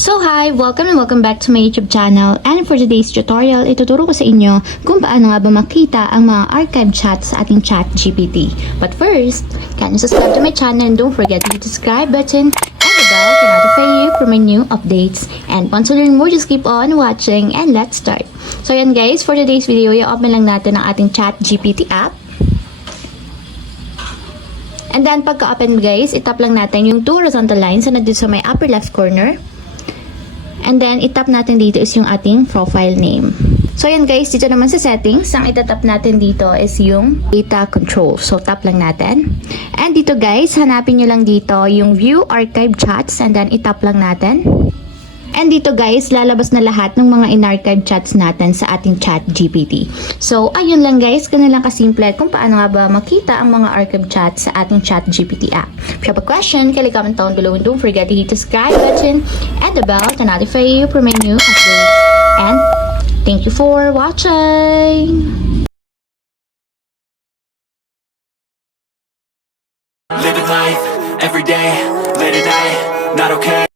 So hi! Welcome and welcome back to my YouTube channel, and for today's tutorial, ituturo ko sa inyo kung paano nga ba makita ang mga archive chats sa ating ChatGPT. But first, can you subscribe to my channel and don't forget to hit the subscribe button and the bell to notify you for my new updates. And once you learn more, just keep on watching and let's start. So yan guys, for today's video, i-open lang natin ang ating ChatGPT app. And then pagka-open guys, itap lang natin yung two horizontal lines na nandito sa may upper left corner. And then, itap natin dito is yung ating profile name. So, yan guys, dito naman sa settings, ang itatap natin dito is yung data control. So, tap lang natin. And dito guys, hanapin nyo lang dito yung view archive chats and then itap lang natin. And dito guys, lalabas na lahat ng mga in-archive chats natin sa ating ChatGPT. So, ayun lang guys, ganun lang kasimple kung paano nga ba makita ang mga archive chats sa ating ChatGPT app. If you have a question, kindly comment down below and don't forget to hit the subscribe button and the bell to notify you for my new updates. And thank you for watching! Living life, every day, late at night, not okay.